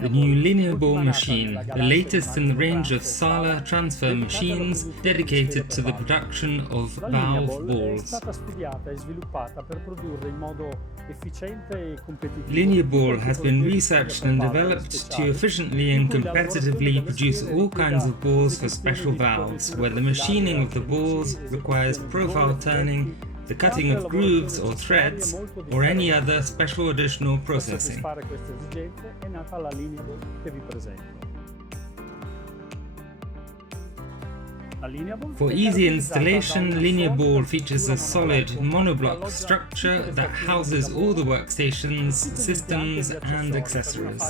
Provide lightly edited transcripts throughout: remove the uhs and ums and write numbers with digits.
present the new Lineaball machine, the latest in the range of SALA transfer machines dedicated to the production of valve balls. Lineaball has been researched and developed to efficiently and competitively produce all kinds of balls for special valves, where the machining of the balls requires profile turning, the cutting of grooves or threads, or any other special additional processing. For easy installation, Lineaball features a solid monoblock structure that houses all the workstations, systems and accessories.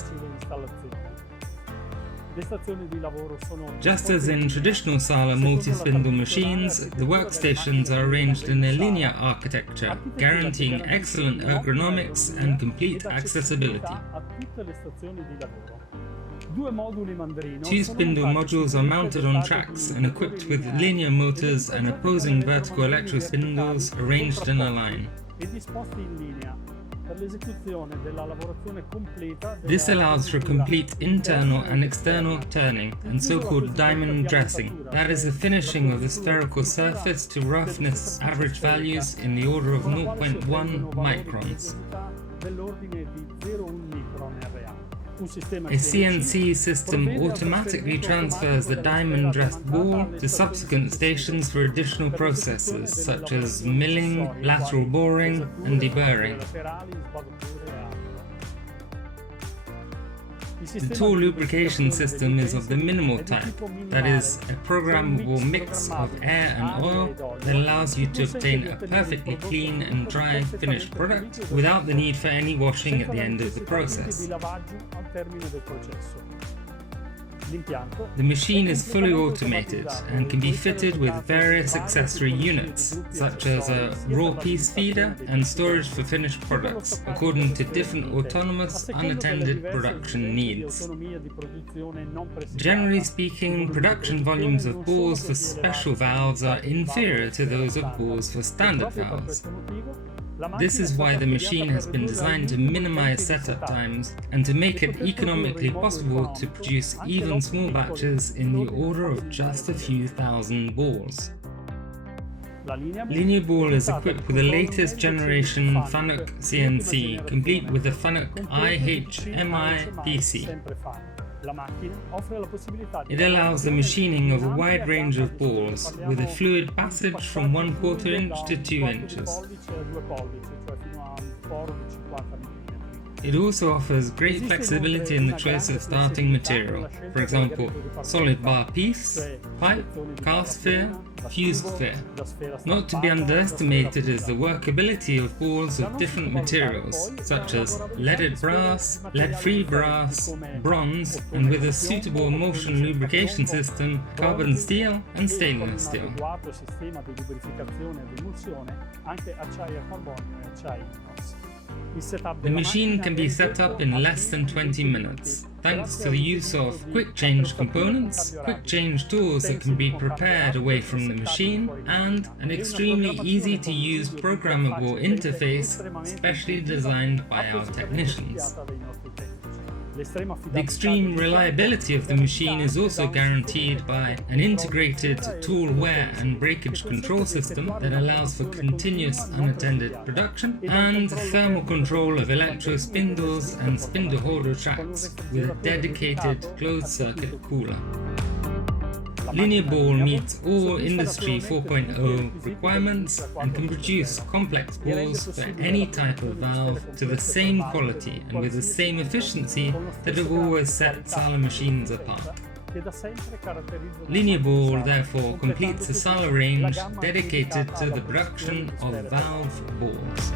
Just as in traditional SALA multi-spindle machines, the workstations are arranged in a linear architecture, guaranteeing excellent ergonomics and complete accessibility. Two spindle modules are mounted on tracks and equipped with linear motors and opposing vertical electric spindles arranged in a line. This allows for complete internal and external turning and so-called diamond dressing, that is the finishing of the spherical surface to roughness average values in the order of 0.1 microns. A CNC system automatically transfers the diamond dressed ball to subsequent stations for additional processes such as milling, lateral boring and deburring. The tool lubrication system is of the minimal type, that is, a programmable mix of air and oil that allows you to obtain a perfectly clean and dry finished product without the need for any washing at the end of the process. The machine is fully automated and can be fitted with various accessory units, such as a raw piece feeder and storage for finished products, according to different autonomous, unattended production needs. Generally speaking, production volumes of balls for special valves are inferior to those of balls for standard valves. This is why the machine has been designed to minimize setup times and to make it economically possible to produce even small batches in the order of just a few thousand balls. Lineaball is equipped with the latest generation FANUC CNC, complete with the FANUC IHMI PC. It allows the machining of a wide range of balls, with a fluid passage from 1/4 inch to 2 inches. It also offers great flexibility in the choice of starting material, for example, solid bar piece, pipe, cast sphere, fused sphere. Not to be underestimated is the workability of balls of different materials, such as leaded brass, lead-free brass, bronze, and with a suitable emulsion lubrication system, carbon steel and stainless steel. The machine can be set up in less than 20 minutes, thanks to the use of quick change components, quick change tools that can be prepared away from the machine, and an extremely easy to use programmable interface specially designed by our technicians. The extreme reliability of the machine is also guaranteed by an integrated tool wear and breakage control system that allows for continuous unattended production, and thermal control of electro spindles and spindle holder tracks with a dedicated closed-circuit cooler. Lineaball meets all Industry 4.0 requirements and can produce complex balls for any type of valve to the same quality and with the same efficiency that have always set SALA machines apart. Lineaball therefore completes the SALA range dedicated to the production of valve balls.